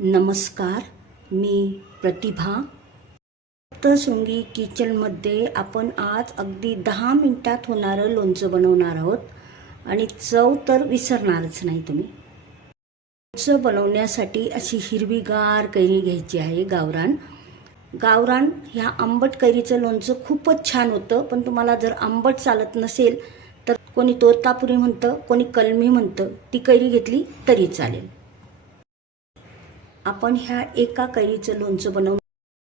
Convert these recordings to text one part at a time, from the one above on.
नमस्कार, मी प्रतिभा. सप्तशृंगी किचनमध्ये आपण आज अगदी 10 मिनिटात होणारं लोणचं बनवणार आहोत आणि चव तर विसरणारच नाही तुम्ही. लोणचं बनवण्यासाठी अशी हिरवीगार कैरी घ्यायची आहे. गावरान ह्या आंबट कैरीचं लोणचं खूपच छान होतं. पण तुम्हाला जर आंबट चालत नसेल तर कोणी तोतापुरी म्हणतं, कोणी कलमी म्हणतं, ती कैरी घेतली तरी चालेल. आपण ह्या एका कैरीचं लोणचं बनवून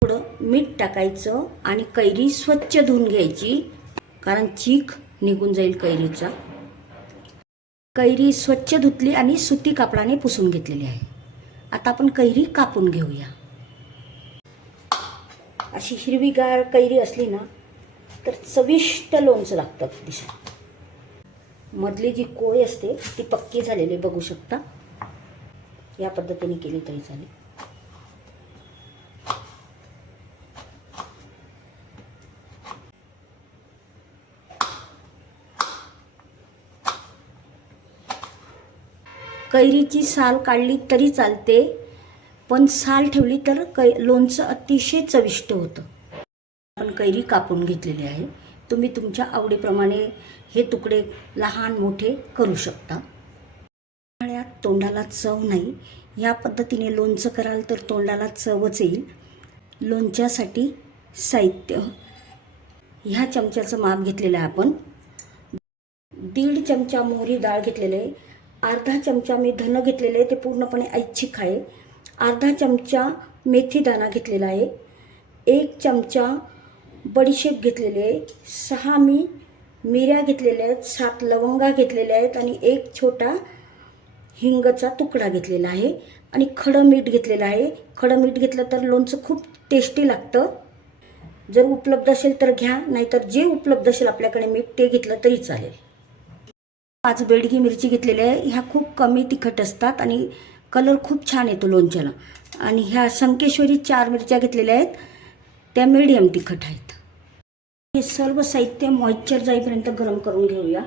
थोडं मीठ टाकायचं आणि कैरी स्वच्छ धुवून घ्यायची, कारण चीक निघून जाईल कैरीचा. कैरी स्वच्छ धुतली आणि सुती कापडाने पुसून घेतलेली आहे. आता आपण कैरी कापून घेऊया. अशी हिरवीगार कैरी असली ना तर चविष्ट लोणचं लागतं. दिशा मधली जी कोय असते ती पक्की झालेली बघू शकता. या पद्धतीने केली तरी चालेल. कैरीची साल काढली तरी चालते, पण साल ठेवली तर लोणचं अतिशय चविष्ट होतं. आपण कैरी कापून घेतलेली आहे. तुम्ही तुमच्या आवडीप्रमाणे हे तुकडे लहान मोठे करू शकता. तोंडाला चव नाही, या पद्धतीने लोणचं कराल तर तोंडाला चवच येईल. लोणच्यासाठी साहित्य ह्या चमच्याचं माप घेतलेलं आहे आपण. 1.5 चमचा मोहरी डाळ घेतलेले आहे. अर्धा चमचा मी धन घेतलेले आहे, ते पूर्णपणे ऐच्छिक आहे. अर्धा चमचा मेथी दाणा घेतलेला आहे. 1 चमचा बडीशेप घेतलेले आहे. 6 मी मिऱ्या घेतलेल्या आहेत. 7 लवंगा घेतलेल्या आहेत आणि 1 छोटा हिंगचा तुकडा घेतलेला आहे आणि खडं मीठ घेतलेलं आहे. खडं मीठ घेतलं तर लोणचं खूप टेस्टी लागतं. जर उपलब्ध असेल तर घ्या, नाहीतर जे उपलब्ध असेल आपल्याकडे मीठ ते घेतलं तरी चालेल. 5 बेडगी मिरची घेतलेल्या आहे. ह्या खूप कमी तिखट असतात आणि कलर खूप छान येतो लोणच्याला. आणि ह्या संकेश्वरी 4 मिरच्या घेतलेल्या आहेत, त्या मीडियम तिखट आहेत. हे सर्व साहित्य मॉइश्चर जाईपर्यंत गरम करून घेऊया.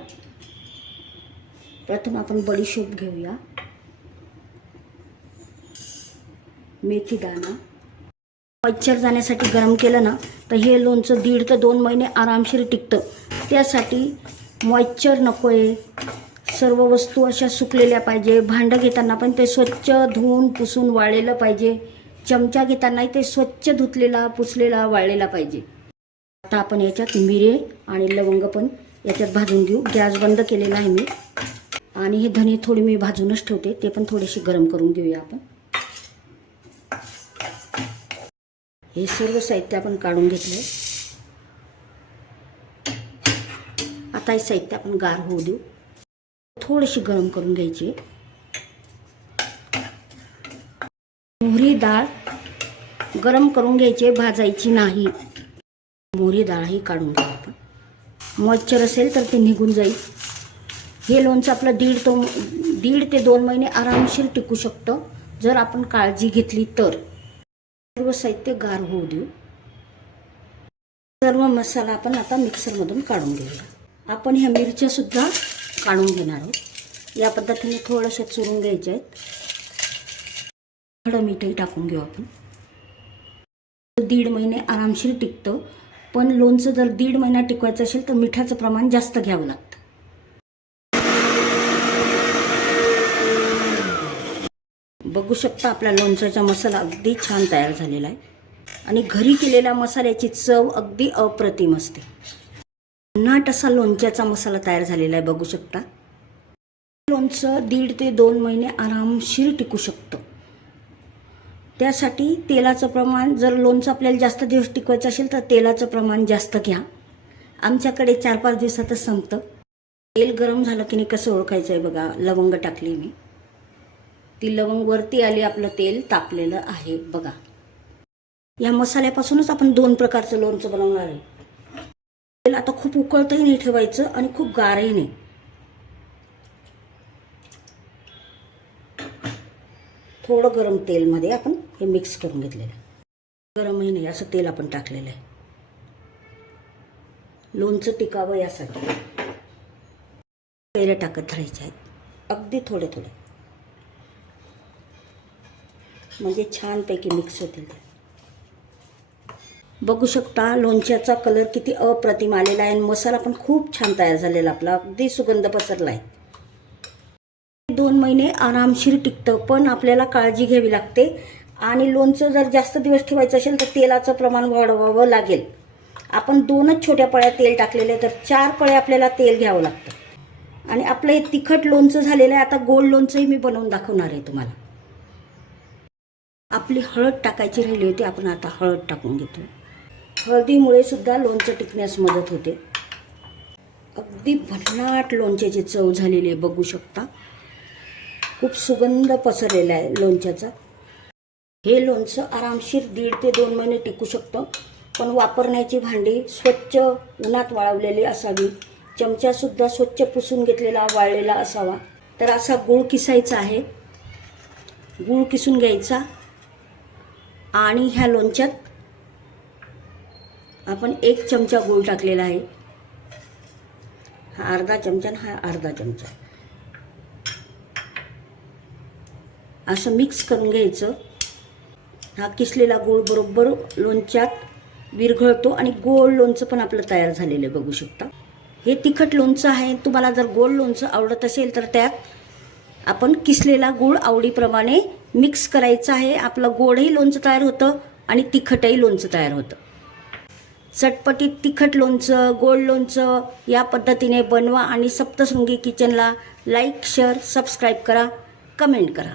प्रथम आपण बडीशेप घेऊया, मेथी दाणा. मॉइश्चर जाण्यासाठी गरम केलं ना तर हे लोणचं 1.5 ते 2 महिने आरामशीर टिकतं. त्यासाठी मॉइश्चर नको आहे. सर्व वस्तू अशा सुकलेल्या पाहिजे. भांडं घेताना पण ते स्वच्छ धुवून पुसून वाळलेलं पाहिजे. चमचा घेतानाही ते स्वच्छ धुतलेला पुसलेला वाळलेला पाहिजे. आता आपण याच्यात मिरे आणि लवंग पण याच्यात भाजून घेऊ. गॅस बंद केलेला आहे मी. आणि हे धने थोडे मी भाजूनच ठेवते, ते पण थोडेसे गरम करून घेऊया आपण. हे सर्व साहित्य आपण काढून घेतले. आता हे साहित्य आपण गार होऊ देऊ. थोडीशी गरम करून घ्यायची. मोहरी डाळ गरम करून घ्यायची, भाजायची नाही. मोहरी डाळ ही काढून घेऊ आपण. मॉइश्चर असेल तर ते निघून जाईल. हे लोणचं आपलं 1.5 ते 2 महिने आरामशीर टिकू शकतं जर आपण काळजी घेतली तर. सर्व साहित्य गार होऊ देऊ. सर्व मसाला आपण आता मिक्सरमधून काढून घेऊया. आपण ह्या मिरच्या सुद्धा काढून घेणार आहोत. या पद्धतीने थोड्याशा चुरून घ्यायच्या आहेत. थोडं मीठही टाकून घेऊ आपण. 1.5 महिने आरामशीर टिकतं, पण लोणचं जर 1.5 महिना टिकवायचं असेल तर मिठाचं प्रमाण जास्त घ्यावं लागतं. बघू शकता आपला लोणच्याचा मसाला अगदी छान तयार झालेला आहे आणि घरी केलेल्या मसाल्याची चव अगदी अप्रतिम असते. नाट असा लोणच्याचा मसाला तयार झालेला आहे बघू शकता. लोणचं 1.5 ते 2 महिने आरामशीर टिकू शकतं. त्यासाठी तेलाचं प्रमाण, जर लोणचं आपल्याला जास्त दिवस टिकवायचं असेल तर तेलाचं प्रमाण जास्त घ्या. आमच्याकडे 4-5 दिवसातच संपतं. तेल गरम झालं की नाही कसं ओळखायचं आहे बघा. लवंग टाकली मी, ती लवंग वरती आली, आपलं तेल तापलेलं आहे बघा. या मसाल्यापासूनच आपण 2 प्रकारचं लोणचं बनवणार आहे. तेल आता खूप उकळतही नाही ठेवायचं आणि खूप गारही नाही. थोडं गरम तेलमध्ये आपण हे मिक्स करून घेतलेलं आहे. गरमही नाही असं तेल आपण टाकलेलं आहे. लोणचं टिकावं यासाठी कैऱ्या टाकत राहायच्या आहेत, अगदी थोडे थोडे. म्हणजे छानपैकी मिक्स होतील ते. बघू शकता लोणच्याचा कलर किती अप्रतिम आलेला आहे आणि मसाला पण खूप छान तयार झालेला आपला, अगदी सुगंध पसरला आहे. 2 महिने आरामशीर टिकतं, पण आपल्याला काळजी घ्यावी लागते. आणि लोणचं जर जास्त दिवस ठेवायचं असेल तर तेलाचं प्रमाण वाढवावं लागेल. आपण 2च छोट्या पळ्या तेल टाकलेले, तर 4 पळ्या आपल्याला तेल घ्यावं लागतं. आणि आपलं हे तिखट लोणचं झालेलं आहे. आता गोड लोणचंही मी बनवून दाखवणार आहे तुम्हाला. आपली हळद टाकायची राहिली होती, आपण आता हळद टाकून घेतो. हळदीमुळे सुद्धा लोणचं टिकण्यास मदत होते. अगदी भन्नाट लोणच्याची चव झालेली आहे, बघू शकता. खूप सुगंध पसरलेला आहे लोणच्याचा. हे लोणचं आरामशीर 1.5 ते 2 महिने टिकू शकतं. पण वापरण्याची भांडी स्वच्छ उन्हात वाळवलेली असावी. चमचासुद्धा स्वच्छ पुसून घेतलेला वाळलेला असावा. तर असा गूळ किसायचा आहे. गूळ किसून घ्यायचा आणि ह्या लोणच्यात आपण 1 चमचा गूळ टाकलेला आहे. हा अर्धा चमचा आणि हा अर्धा चमचा. असं मिक्स करून घ्यायचं. हा किसलेला गूळ बरोबर लोणच्यात विरघळतो आणि गोड लोणचं पण आपलं तयार झालेलं आहे, बघू शकता. हे तिखट लोणचं आहे. तुम्हाला जर गोड लोणचं आवडत असेल तर त्यात आपण किसलेला गूळ आवडीप्रमाणे मिक्स करायचं आहे. आपलं गोडही लोणचं तयार होतं आणि तिखटही लोणचं तयार होतं. चटपटीत तिखट लोणचं, गोड लोणचं या पद्धतीने बनवा आणि सप्तशृंगी किचनला लाईक, शेअर, सबस्क्राईब करा, कमेंट करा.